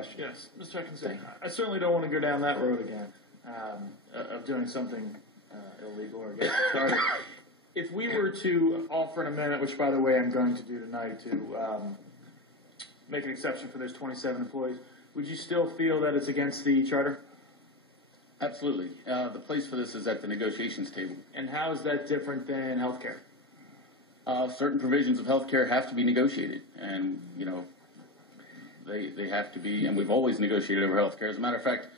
question? Yes, Mr. Atkinson, I certainly don't want to go down that road again of doing something illegal or against the charter. If we were to offer an amendment, which by the way I'm going to do tonight, to make an exception for those 27 employees, would you still feel that it's against the charter? Absolutely. The place for this is at the negotiations table. And how is that different than healthcare? Certain provisions of healthcare have to be negotiated, and they have to be, and we've always negotiated over healthcare. As a matter of fact,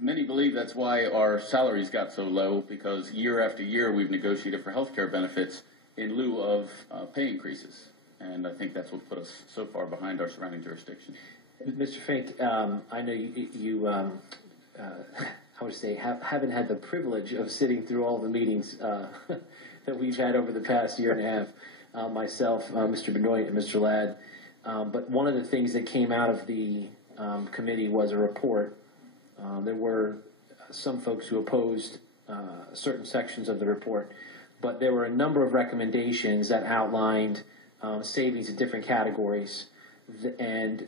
many believe that's why our salaries got so low, because year after year we've negotiated for healthcare benefits in lieu of pay increases, and I think that's what put us so far behind our surrounding jurisdictions. Mr. Fink, I know you I would say, haven't had the privilege of sitting through all the meetings that we've had over the past year and a half, myself, Mr. Benoit, and Mr. Ladd. But one of the things that came out of the committee was a report. There were some folks who opposed certain sections of the report, but there were a number of recommendations that outlined savings in different categories, and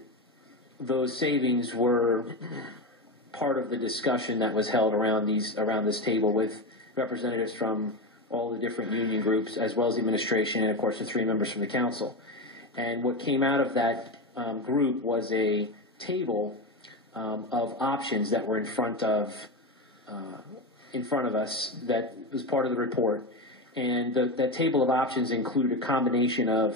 those savings were part of the discussion that was held around this table with representatives from all the different union groups, as well as the administration, and of course the 3 members from the council. And what came out of that group was a table of options that were in front of us that was part of the report. And that table of options included a combination of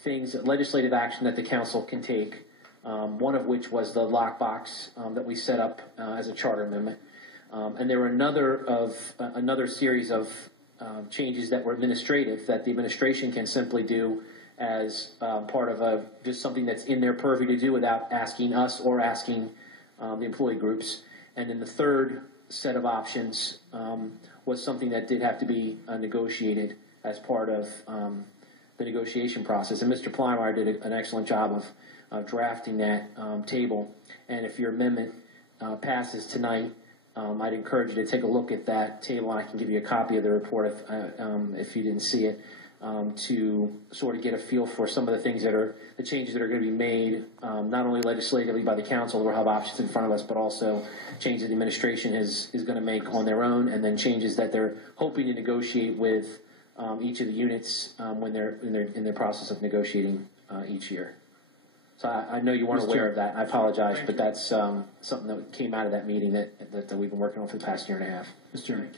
things, legislative action that the council can take, one of which was the lockbox that we set up as a charter amendment. And there were another series of changes that were administrative that the administration can simply do as part of just something that's in their purview to do without asking us or asking the employee groups. And then the third set of options was something that did have to be negotiated as part of the negotiation process. And Mr. Plymire did an excellent job of drafting that table. And if your amendment passes tonight, I'd encourage you to take a look at that table, and I can give you a copy of the report if you didn't see it, to sort of get a feel for some of the things the changes that are going to be made, not only legislatively by the council, who will have options in front of us, but also changes the administration is going to make on their own, and then changes that they're hoping to negotiate with each of the units when they're in the process of negotiating each year. So I know you weren't aware of that. I apologize, but that's something that came out of that meeting that we've been working on for the past year and a half. Mr. Chairman.